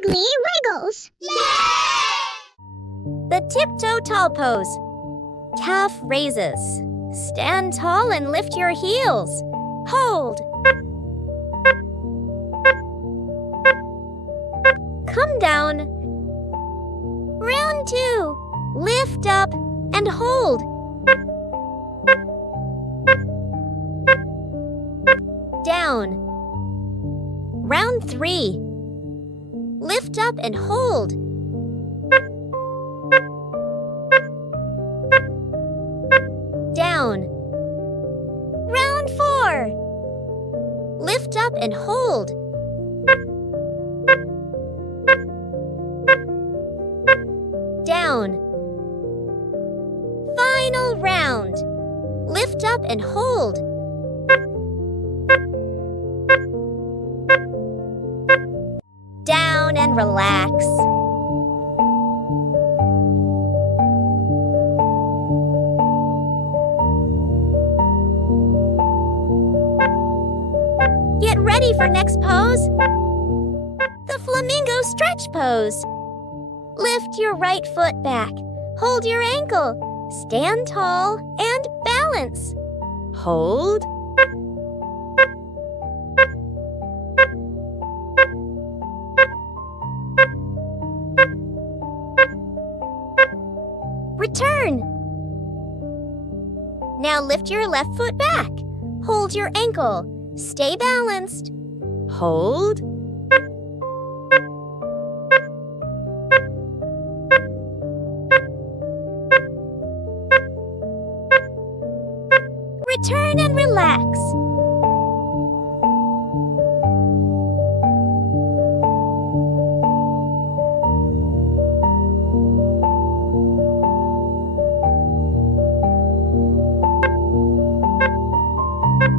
wiggly wiggles. The tiptoe tall pose. Calf raises. Stand tall and lift your heels. Hold. Come down. Round 2. Lift up and hold. Down. Round 3. Lift up and hold. Down. Round 4. Lift up and hold. Down. Final round. Lift up and hold. Down and relax. Get ready for next pose. The flamingo stretch pose. Lift your right foot back. Hold your ankle. Stand tall and balance. Hold. Return. Now lift your left foot back. Hold your ankle. Stay balanced. Hold. Return and relax.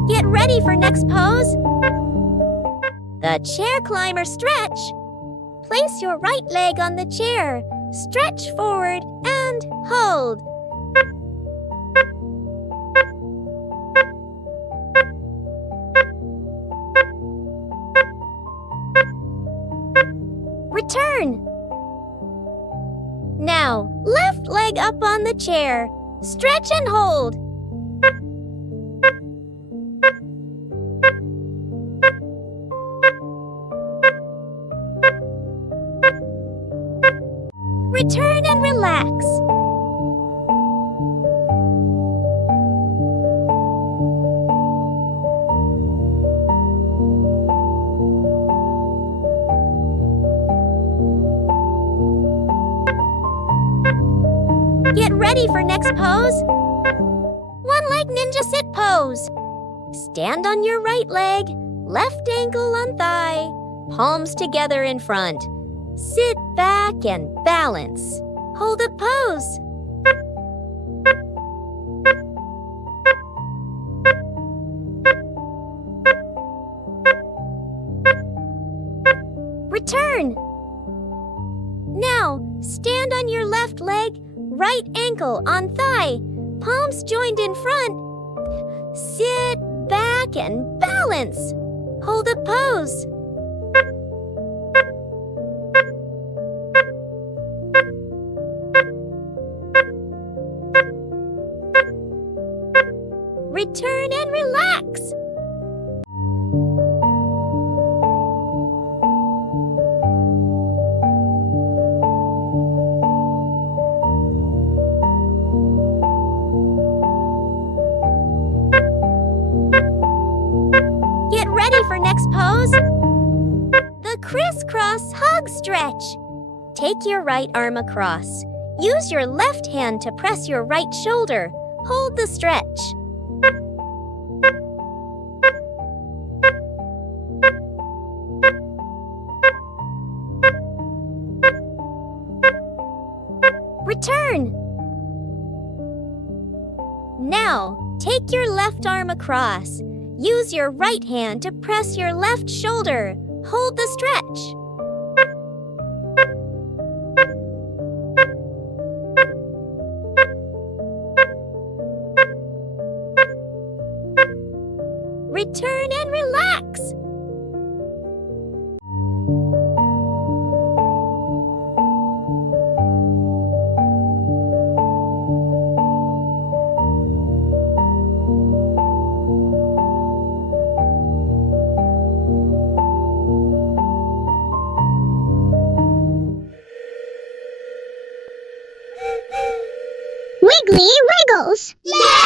Get ready for next pose. The chair climber stretch. Place your right leg on the chair. Stretch forward and hold. Return. Now, left leg up on the chair. Stretch and hold. Return and relax. Get ready for next pose. One-leg ninja sit pose. Stand on your right leg, left ankle on thigh, palms together in front. Sit back and balance. Hold a pose. Return. Now, stand on your left leg, right ankle on thigh, palms joined in front. Sit back and balance. Hold a pose. Return and relax. Get ready for next pose. The crisscross hug stretch. Take your right arm across. Use your left hand to press your right shoulder. Hold the stretch. Return. Now, take your left arm across. Use your right hand to press your left shoulder. Hold the stretch. Return and relax. Wiggly wiggles. Yay!